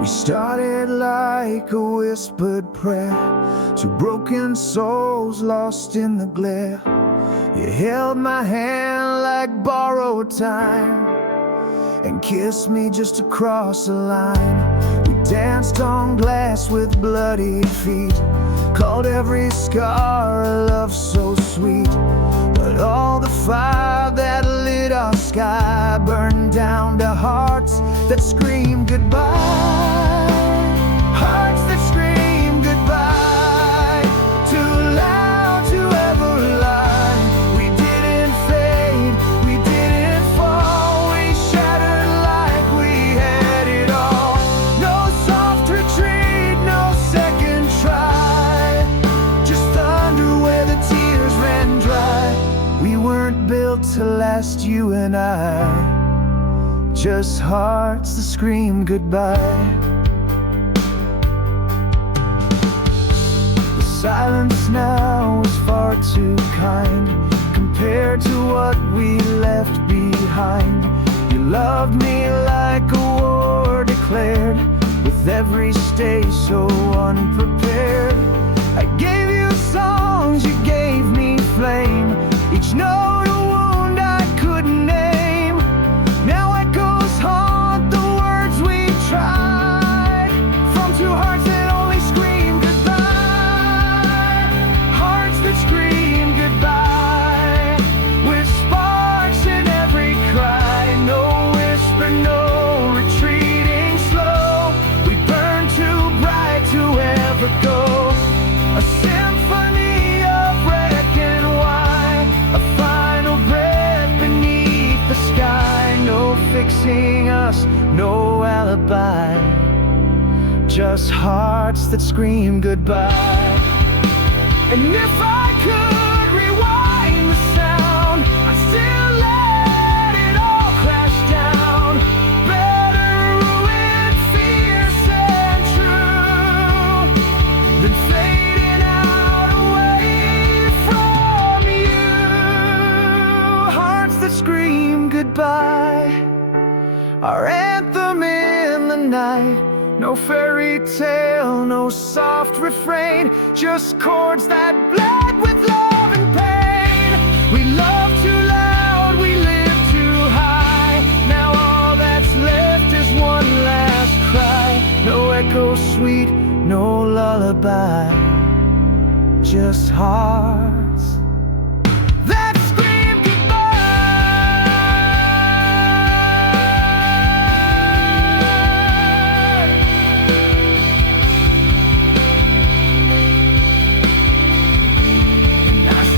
We started like a whispered prayer, two broken souls lost in the glare. You held my hand like borrowed time and kissed me just to cross the line. We danced on glass with bloody feet, called every scar a love so sweet. But all the fire that lit our sky burned down to hearts that screamed goodbye. Hearts that scream goodbye, too loud to ever lie. We didn't fade, we didn't fall, we shattered like we had it all. No soft retreat, no second try, just thunder where the tears ran dry. We weren't built to last, you and I, just hearts that scream goodbye. Silence now is far too kind compared to what we left behind. You loved me like a war declared, with every stay so unprepared. I gave you songs, you gave me flame, each note a wound I couldn't name. Now echoes haunt the words we tried, from two hearts that only scream goodbye. That scream goodbye, with sparks in every cry. No whisper, no retreating slow. We burn too bright to ever go. A symphony of red and white, a final breath beneath the sky. No fixing us, no alibi, just hearts that scream goodbye. And if I could rewind the sound, I'd still let it all crash down. Better ruin fierce and true than fading out away from you. Hearts that scream goodbye, our anthem in the night. No fairy tale, no soft refrain, just chords that bled with love and pain. We love too loud, we live too high. Now all that's left is one last cry. No echo sweet, no lullaby, just hearts that scream goodbye.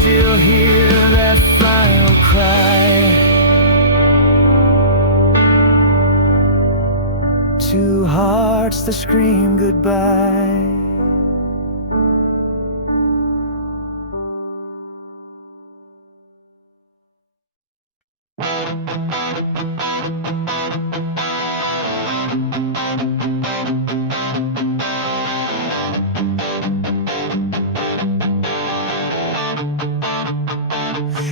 Still hear that final cry. Two hearts that scream goodbye.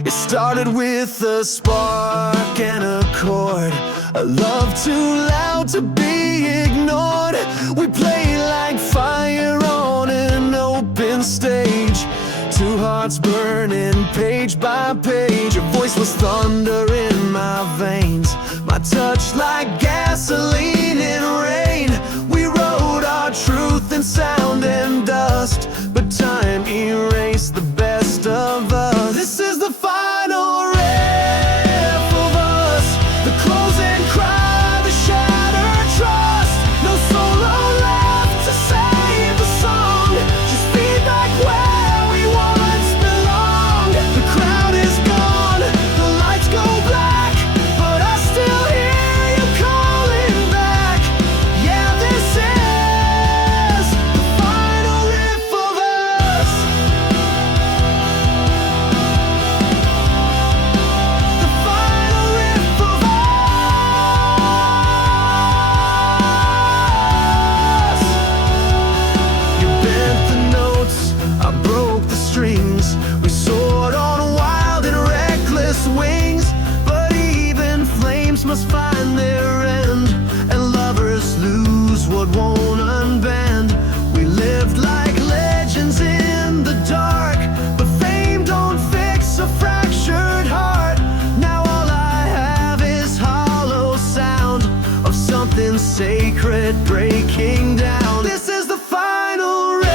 It started with a spark and a chord, a love too loud to be ignored. We play like fire on an open stage, two hearts burning page by page. A voiceless thunder in my veins, my touch like gasoline in rain. We wrote our truth in sound and dust, but time erased the best of us. This is the final riff of us, the closing cry, the shattered trust. No solo left to save the song, just feedback where we once belonged. The crowd is gone, the lights go black, but I still hear you calling back. sacred breaking down. This is the final riff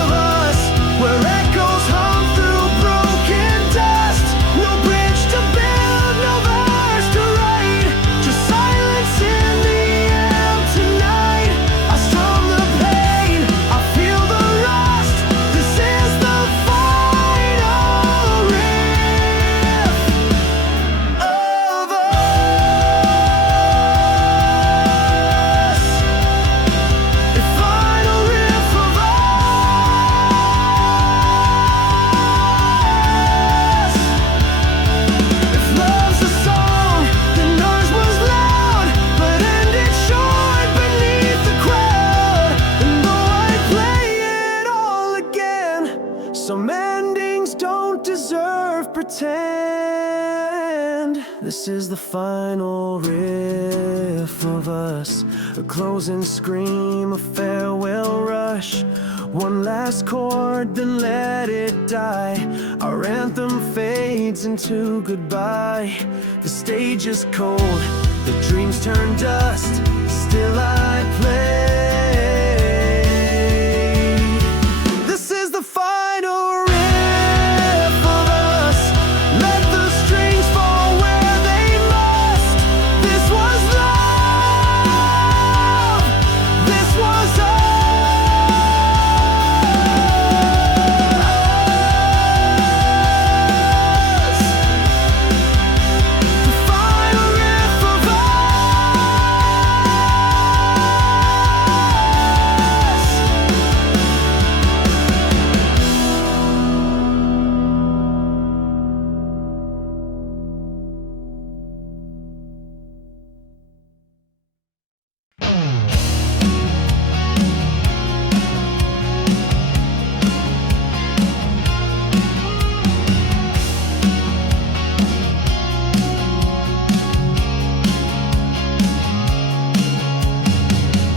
of us, where echoes hum through broken dust. No bridge to build, no verse to write, just silence in the air tonight. I strum the pain, I feel the rust. This is the final riff of us. The final riff of us. If love's a song, then ours was loud, but ended short beneath the crowd. And though I play it all again, some endings don't deserve pretend. This is the final riff of us, a closing scream, a farewell rush. One last chord, then let it die. Our anthem fades into goodbye. The stage is cold, the dreams turn dust. Still I play. This is the final riff of us. Let the strings fall where they must. This was love. This was us. The final riff of us.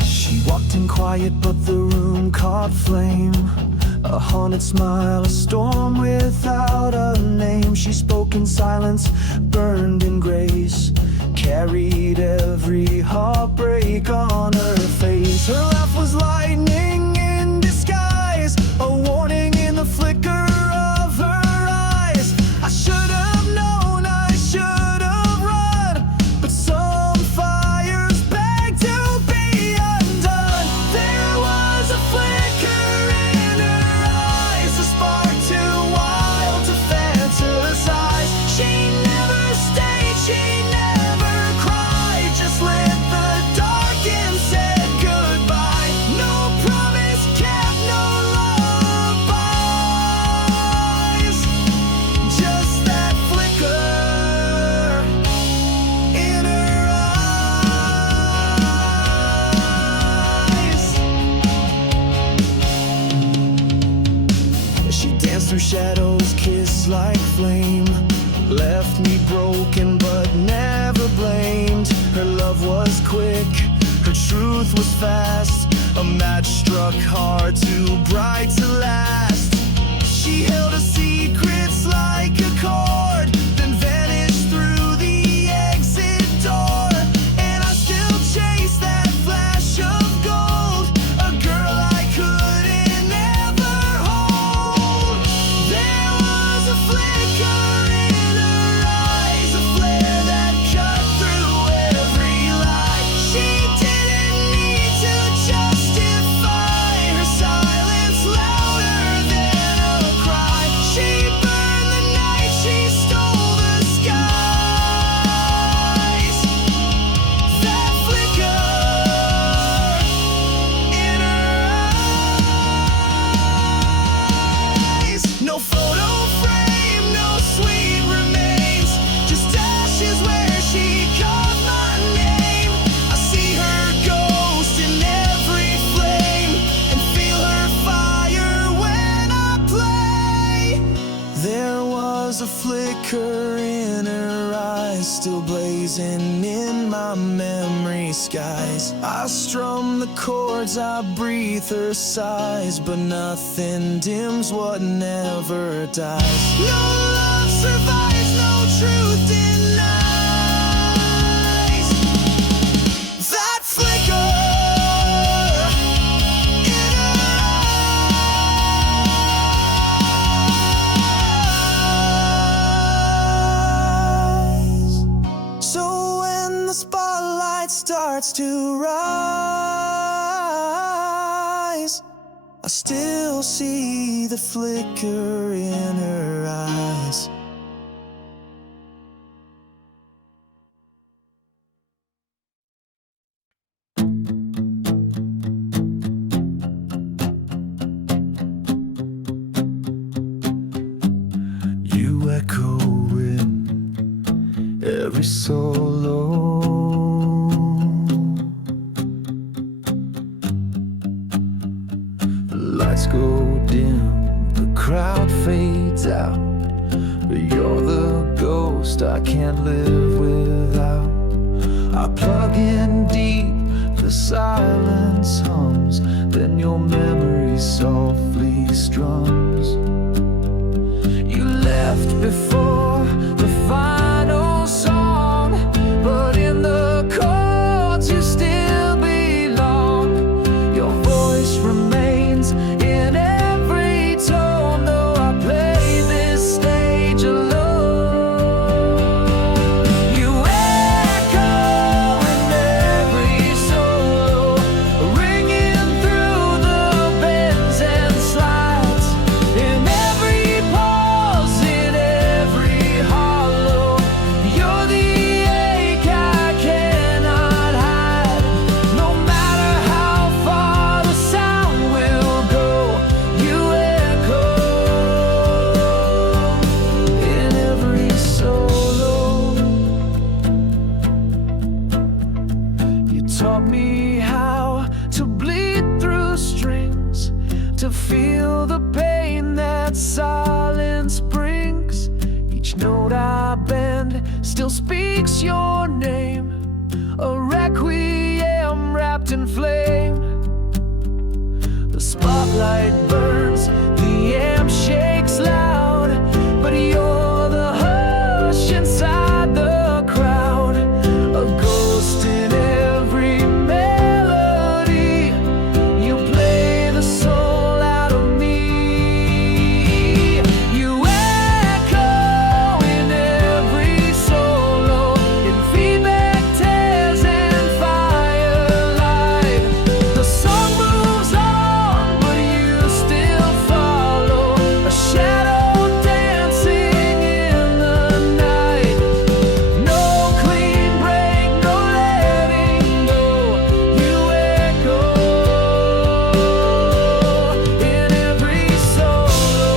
She walked in quiet, but the room caught flame. A haunted smile, a storm without a name. She spoke in silence, burned in grace, carried every heartbreak on her face. Her laugh was lightning in disguise, a warning in the flicker of her eyes. I should have known, I should have run, but some fires beg to be undone. There was a flicker in her eyes, a spark too wild to fantasize. She never stayed, she never cried, just lit the dark and said goodbye. No promise kept, no lullabies, just that flicker in her eyes. She danced through shadows, kissed like flame, left me broken but never blamed. Her love was quick, her truth was fast, a match struck hard, too bright to last. She held her secrets like a cord, then vanished through the exit door. And I still chase that flash of gold, a girl I couldn't ever hold. There was a flicker in her eyes, a flare that cut through every lie. She didn't need to justify her silence, louder than a cry. She burned the night, she stole the skies. That flicker in her eyes. No photo frame, no sweet remains, just ashes where she called my name. I see her ghost in every flame and feel her fire when I play. There was a flicker in her eyes, still blazing in my memory skies. I strum the chords, I breathe her sighs, but nothing dims what never dies. No love survives, no truth denies. your eyes. I still see the flicker in her eyes. You echo in every solo. Lights go dim, the crowd fades out, but you're the ghost I can't live without. I plug in deep, the silence hums, then your memory softly strums. You left before the final song, but in the chords you still belong. Your voice remains in every tone, though I play this stage alone. You echo in every solo, ringing through the bends and slides, in every pause, in every hollow. You're the ache I cannot hide. No matter how far the sound will go, you echo in every solo. You taught me how to bleed through strings, to feel the pain that silence brings. Each note I bend still speaks your name, a requiem wrapped in flame. The spotlight burns, the amp shakes loud, but you're the hush inside the crowd, a ghost in every melody. You play the soul out of me. You echo in every solo, in feedback, tears and firelight. The song moves on, but you still follow, a shadow dancing in the night. No clean break, no letting go. You echo in every solo.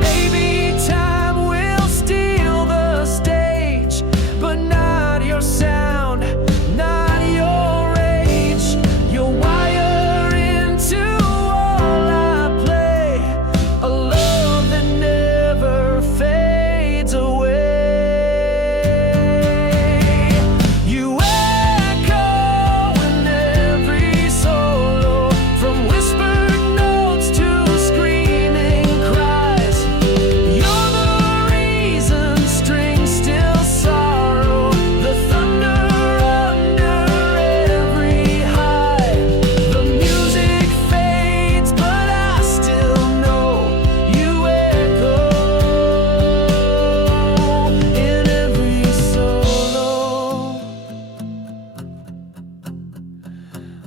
Maybe time will steal the stage, but not your sound, not your rage. You'll wire into all I play, a love that never fades away. You echo in every solo, from whispered notes to screaming cries. You're the reason strings still sorrow, the thunder under every high. The music fades, but I still know you echo in every solo.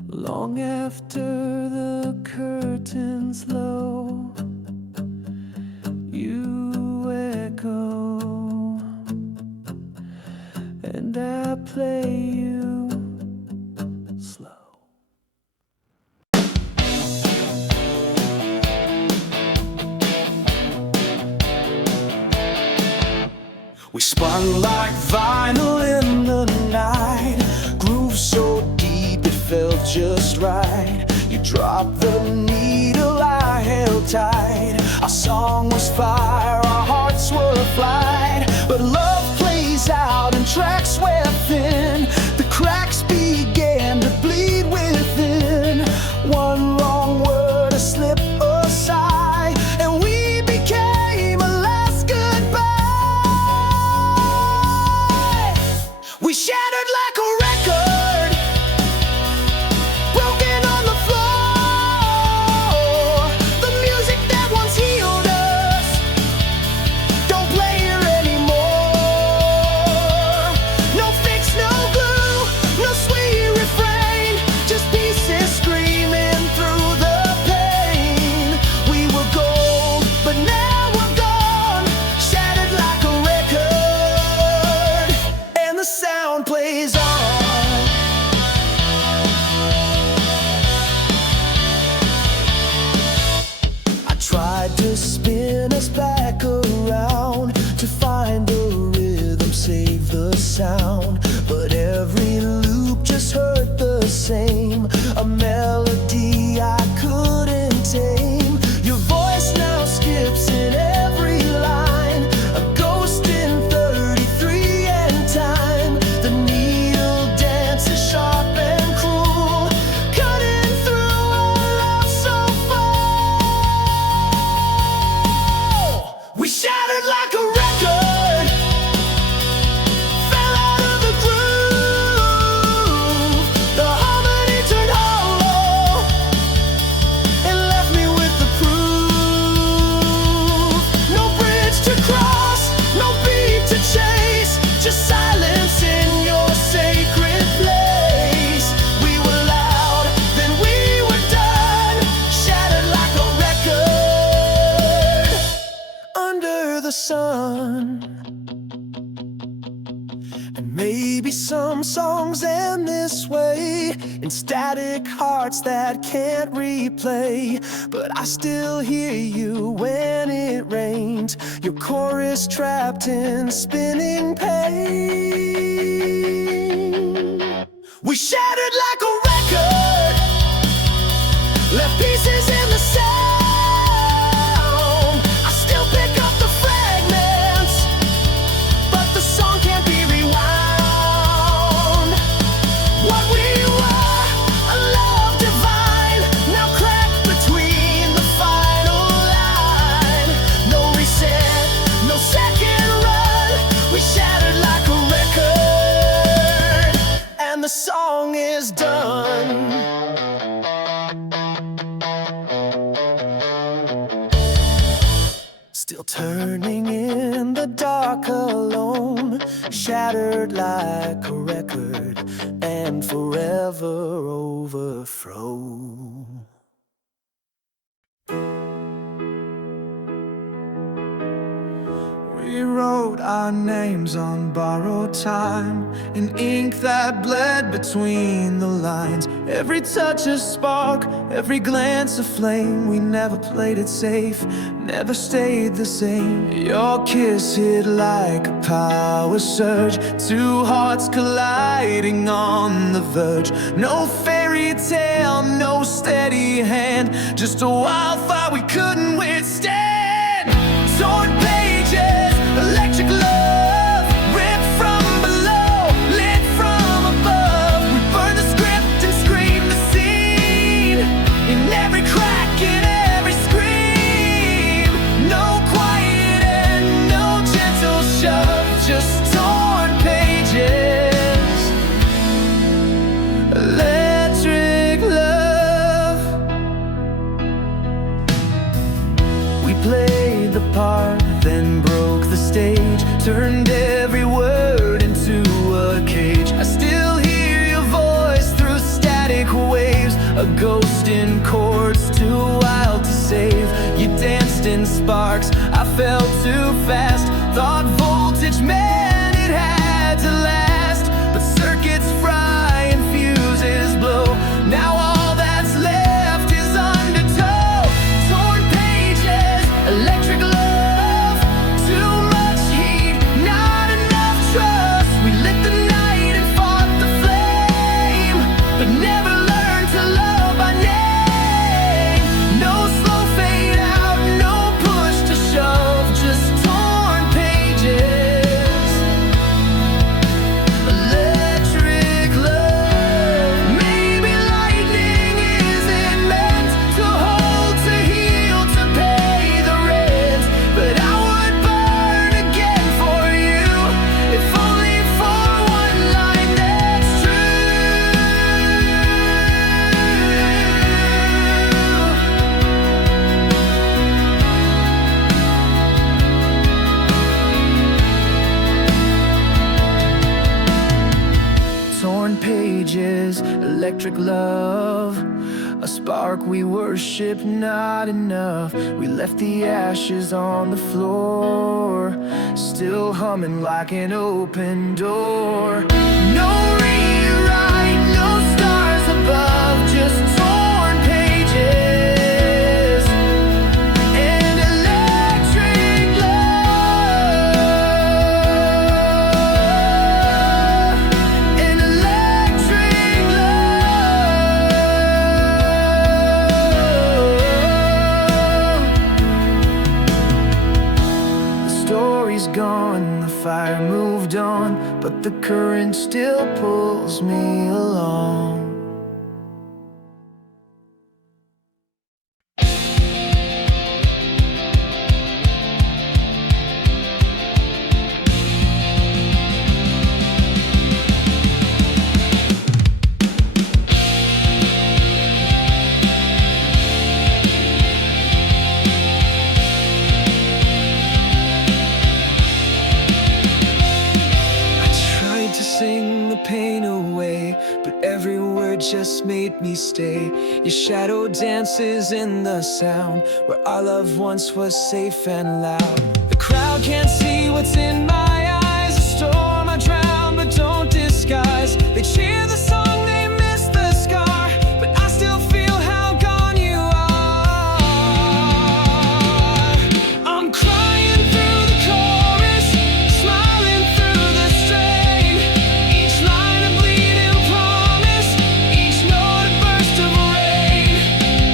Long after the curtains low, you echo, and I play you slow. We spun like vinyl in the night, groove so deep it felt just right. You dropped the needle, I held tight. Our song was fire, our hearts were flight. But love plays out and tracks wear thin. The cracks began to bleed within. One wrong word, a slip, a sigh, and we became a last goodbye. We shattered like a record, broken on the floor. The music that once healed us around to find the rhythm, save the sound. But every loop just hurt the same, a melody I couldn't tame. Your voice now skips in every line, a ghost in 33 and time. The needle dance is sharp and cruel, cutting through our love so full. We shattered like a record, fell out of the groove. The harmony turned hollow and left me with the proof. No bridge to cross, no beat to chase, just silence in your sacred place. We were loud, then we were done, shattered like a record under the sun. And maybe some songs end this way, in static hearts that can't replay. But I still hear you when it rains, your chorus trapped in spinning pain. We shattered like a record, left pieces in the sound. I still pick up the fragments, but the song can't be rewound. What we were, a love divine, now cracked between the final line. No reset, no second run, we shattered like a record, and the song is done. Still turning in the dark alone, shattered like a record, and forever overthrown. We wrote our names on borrowed time, in ink that bled between the lines. Every touch a spark, every glance a flame. We never played it safe, never stayed the same. Your kiss hit like a power surge, two hearts colliding on the verge. No fairy tale, no steady hand, just a wildfire we couldn't withstand. Torn pages, electric love, ripped from below, lit from above. We burned the script and screamed the scene, in every crack, in every scream. No quiet and no gentle shove, just torn pages, electric love. We played the part, then broke the stage, turned every word into a cage. I still hear your voice through static waves, a ghost in chords too wild to save. You danced in sparks, I fell too fast, thought voltage meant it had to last. But circuits fry and fuses blow, now all that's left is undertow. Torn pages, electric love, too much heat, not enough trust. We lit the night and fought the flame, but never learned to love by name. No slow fade out, no push to shove, just torn pages, electric love. Maybe lightning isn't meant to hold, to heal, to pay the rent, but I would burn again for you, if only for one line that's true. Torn pages, electric love, a spark we worship, not enough. We left the ashes on the floor, still humming like an open door. No rewrite, no stars above, just torn pages and electric love. glory's gone, the fire moved on, but the current still pulls me along. Sing the pain away, but every word just made me stay. Your shadow dances in the sound where our love once was safe and loud. The crowd can't see what's in my eyes. A storm I drown but don't disguise. They cheer the song, they miss the scar, but I still feel how gone you are. I'm crying through the chorus, smiling through the strain. Each line a bleeding promise, each note a burst of rain.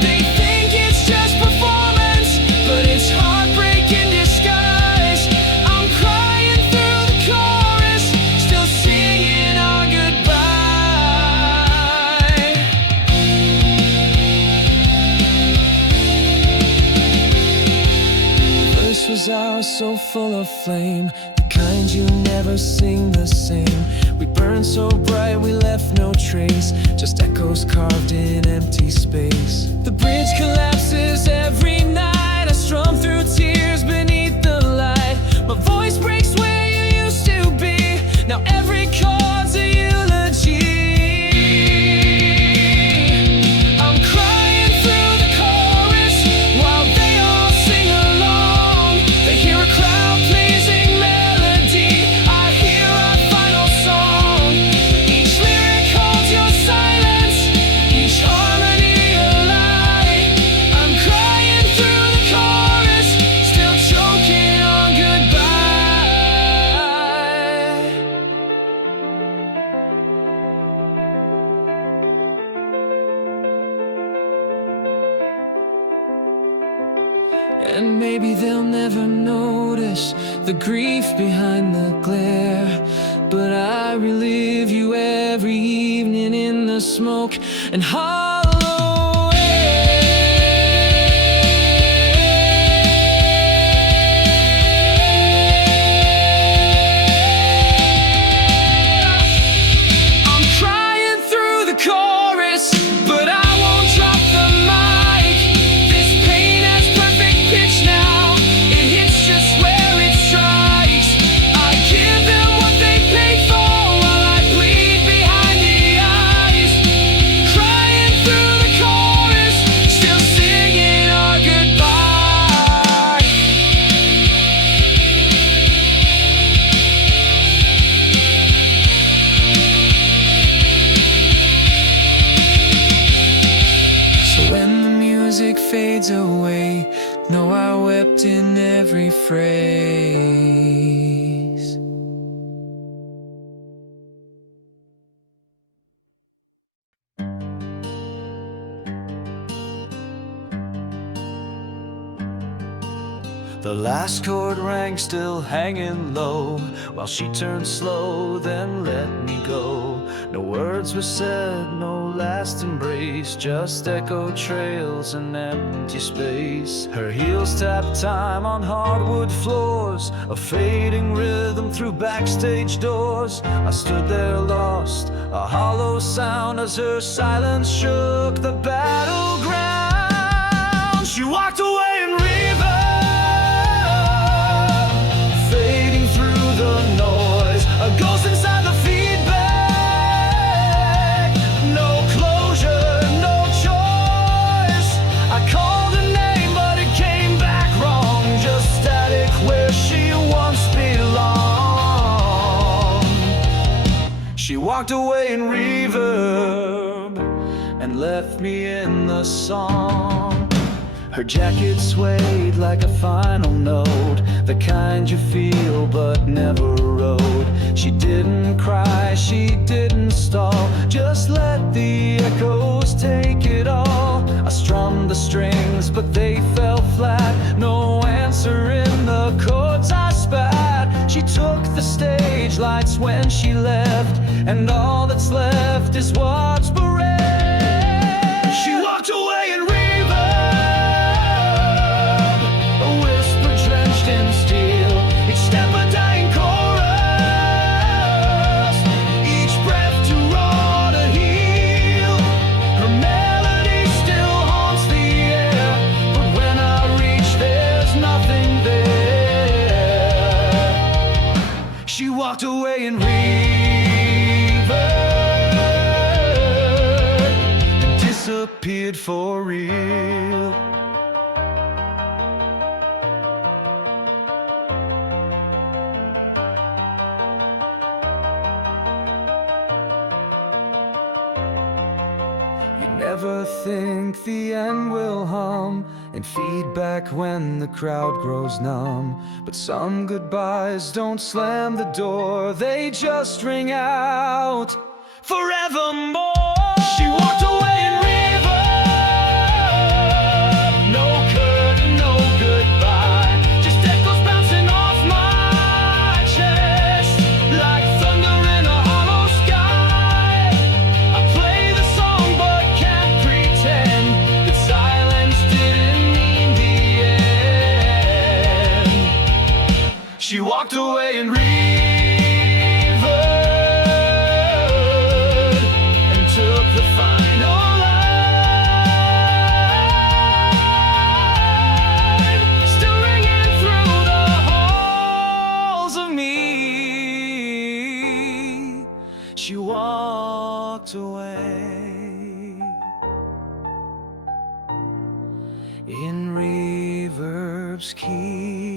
They think it's just performance, but it's heartbreak in disguise. I'm crying through the chorus, still singing our goodbye. The verse was ours, so full of flame, the kind you never sing the same. We burned so bright we left no trace, just echoes carved in empty space. The bridge collapses every night, I strum through tears beneath the light. My voice breaks where you used to be, now every chord's a eulogy. I'm crying through the chorus while they all sing along. They hear a crowd pleasing melody, I hear our final song. Each lyric holds your silence, each harmony a lie. I'm crying through the chorus, still choking on goodbye. And maybe they'll never notice the grief behind the glare, but I relive you every evening in the smoke and hollow air. I'm crying through the chorus, but I won't drop the mic. This pain has perfect pitch now, it hits just where it strikes. I give them what they paid for while I bleed behind the eyes. Crying through the chorus, still singing our goodbye. So when the music fades away, know I wept in every phrase. The last chord rang, still hanging low, while she turned slow, then let me go. No words were said, no last embrace, just echo trails and empty space. Her heels tap time on hardwood floors, a fading rhythm through backstage doors. I stood there lost, a hollow sound as her silence shook the battleground. She walked away in reverse, the noise, a ghost inside the feedback. No closure, no choice. I called her name, but it came back wrong. Just static where she once belonged. She walked away in reverb and left me in the song. Her jacket swayed like a final note, the kind you feel but never wrote. She didn't cry, she didn't stall, just let the echoes take it all. I strummed the strings but they fell flat, no answer in the chords I spat. She took the stage lights when she left, and all that's left is what's bereft. She walked away in reverb, a whisper drenched in steel, each step a dying chorus, each breath too raw to heal. Her melody still haunts the air, but when I reach there's nothing there. She walked away in reverb and disappeared for real. You never think the end will hum and feedback when the crowd grows numb, but some goodbyes don't slam the door, they just ring out forevermore. She walked away in reverb, no curtain, no goodbye, just echoes bouncing off my chest like thunder in a hollow sky. I play the song but can't pretend that silence didn't mean the end. She walked away in reverb and took the final line, still ringing through the halls of me. She walked away in reverb's key.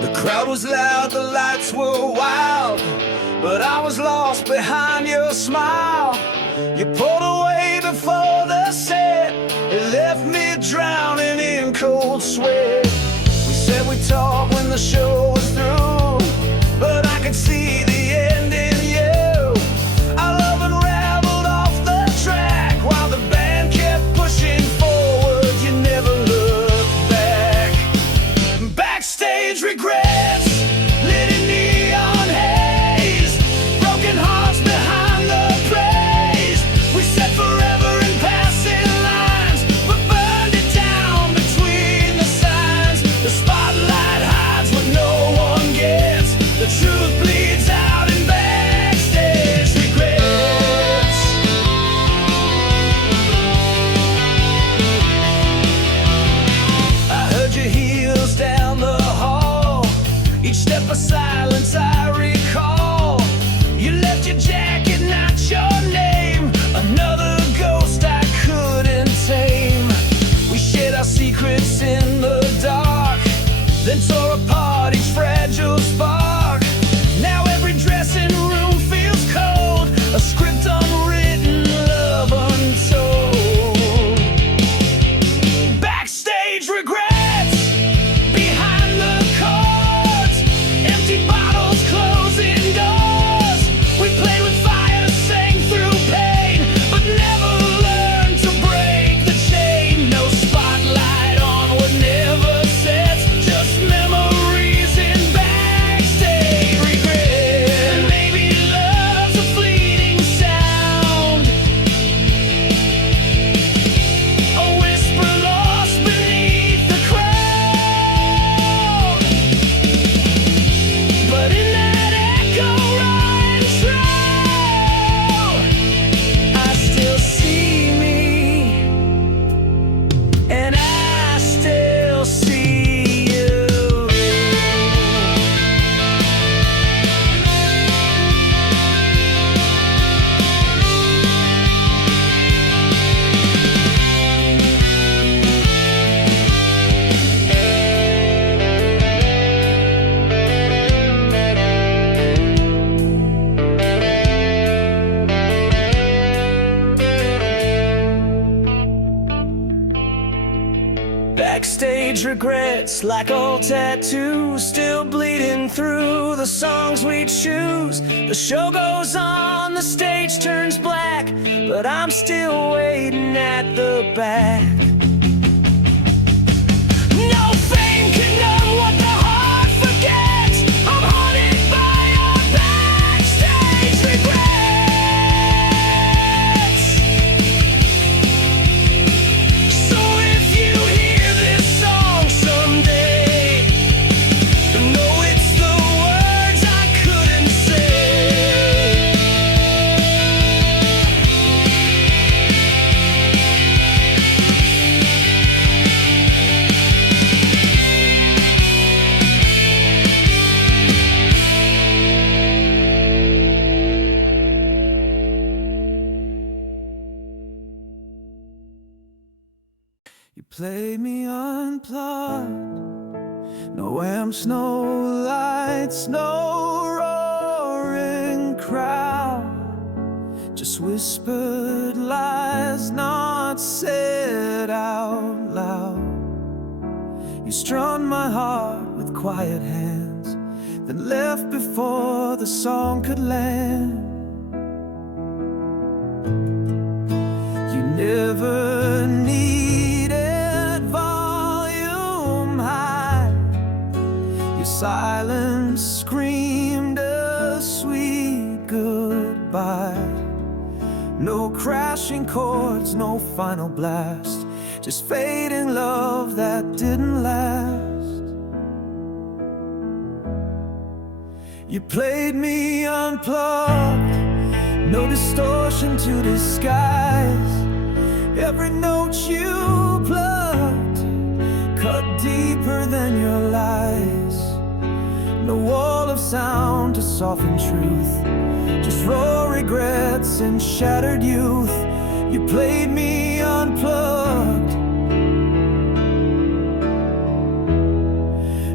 The crowd was loud, the lights were wild, but I was lost behind your smile. You pulled away before the set, it left me drowning in cold sweat. We said we'd talk when the show was through, but I could see the end in you. Our love unraveled off the track while the band kept pushing forward. You never looked back. Backstage regrets lit in neon haze, broken hearts behind the praise. backstage regrets, like old tattoos, still bleeding through the songs we choose. The show goes on, the stage turns black, but I'm still waiting at the back. No fame can numb what the heart forgets. I'm haunted by our backstage regrets. So if you hear this song someday, know it's the words I couldn't say. You played me unplugged. No amps, no lights, no roaring crowd. Just whispered lies not said out loud. You strummed my heart with quiet hands, then left before the song could land. You never needed volume high. Your silence screamed a sweet goodbye. No crashing chords, no final blast, just fading love that didn't last. You played me unplugged, no distortion to disguise. Every note you plucked cut deeper than your lies. No wall of sound to soften truth, just raw regrets and shattered youth. You played me unplugged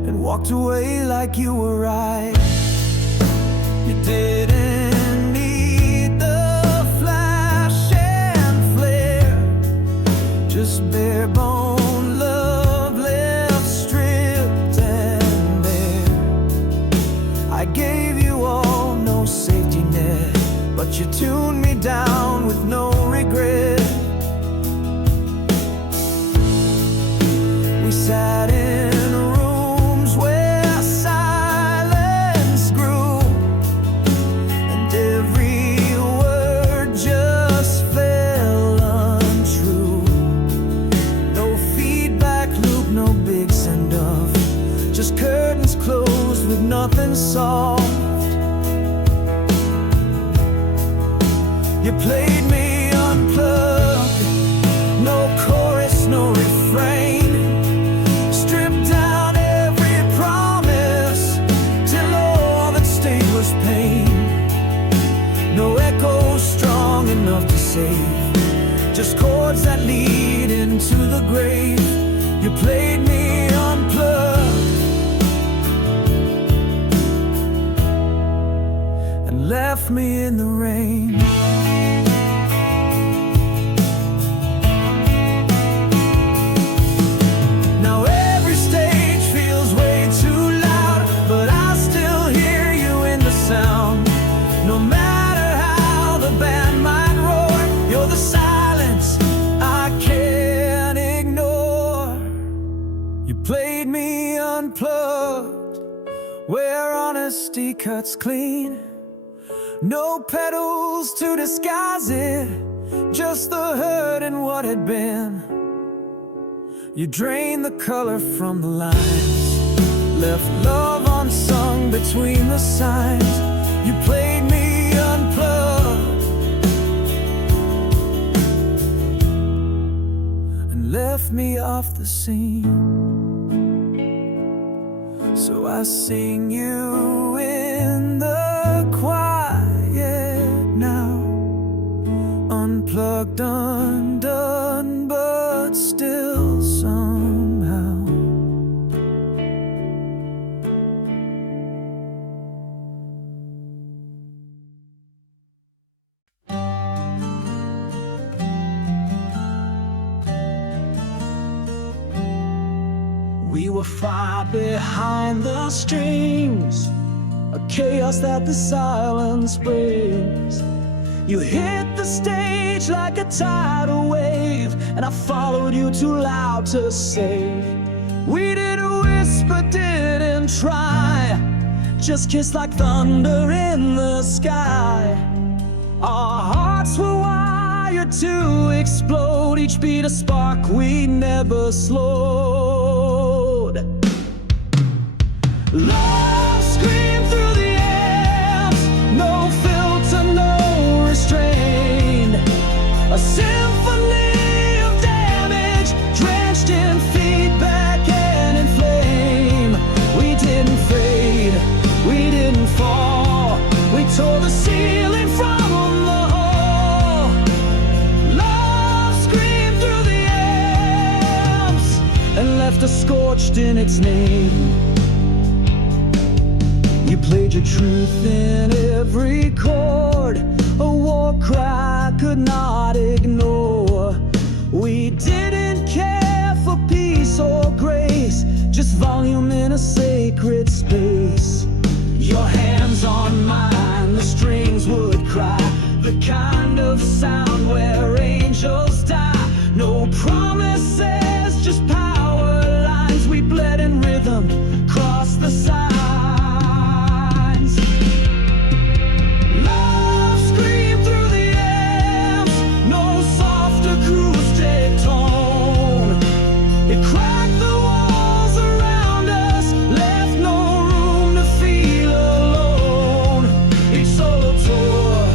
and walked away like you were right. You didn't need the flash and flare, just bare bone love left stripped and bare. I gave you all, no safety net, but you tuned me down with no regret. We sat in rooms where silence grew, and every word just fell untrue. No feedback loop, no big send-off, just curtains closed with nothing solved. You played me unplugged, no chorus, no refrain, stripped down every promise till all that stayed was pain. No echo strong enough to save, just chords that lead into the grave. You played me unplugged and left me in the rain. Now every stage feels way too loud, but I still hear you in the sound. No matter how the band might roar, you're the silence I can't ignore. You played me unplugged, where honesty cuts clean. No pedals to disguise it, just the hurt and what had been. You drained the color from the lines, left love unsung between the signs. You played me unplugged and left me off the scene. So I sing you in the quiet now, unplugged, undone, but still somehow. a fire behind the strings, a chaos that the silence brings. You hit the stage like a tidal wave, and I followed you too loud to save. We didn't whisper, didn't try, just kissed like thunder in the sky. Our hearts were wired to explode, each beat a spark we never slowed. Love screamed through the amps, no filter, no restraint. A symphony of damage, drenched in feedback and in flame. We didn't fade, we didn't fall, we tore the ceiling from the hall. Love screamed through the amps and left us scorched in its name. You played your truth in every chord, a war cry I could not ignore. We didn't care for peace or grace, just volume in a sacred space. Your hands on mine, the strings would cry, the kind of sound where angels die. No promises, just power lines. We bled in rhythm, crossed the signs. Love screamed through the amps, no softer acoustic tone. It cracked the walls around us, left no room to feel alone. Each solo tore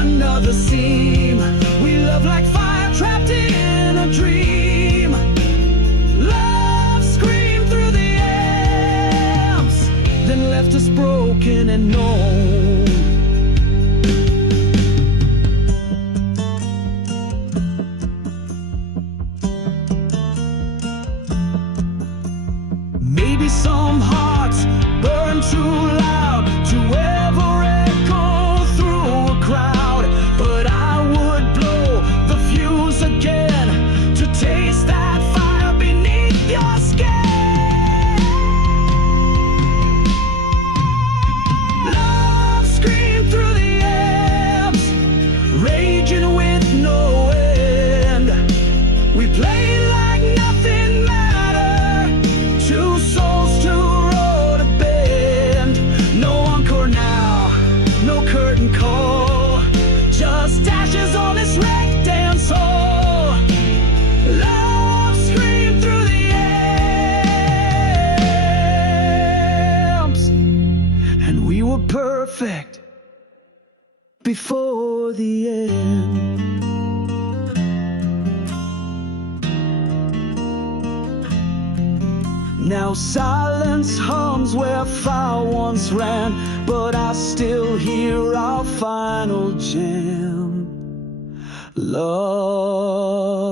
another seam. We love like fire trapped in a dream. Love screamed through the amps, then left us broken and known. Maybe some hearts burn too loud to ever echo through a crowd, but I would blow the fuse again to taste that fire beneath your skin. Love screamed through the amps, raging with no end. We played like nothing mattered, two souls, two road to bend. No encore now, no curtain call, just ashes on this wrecked dance hall. Love screamed through the amps, and we were perfect before the end. Now silence hums where fire once ran, but I still hear our final jam. Love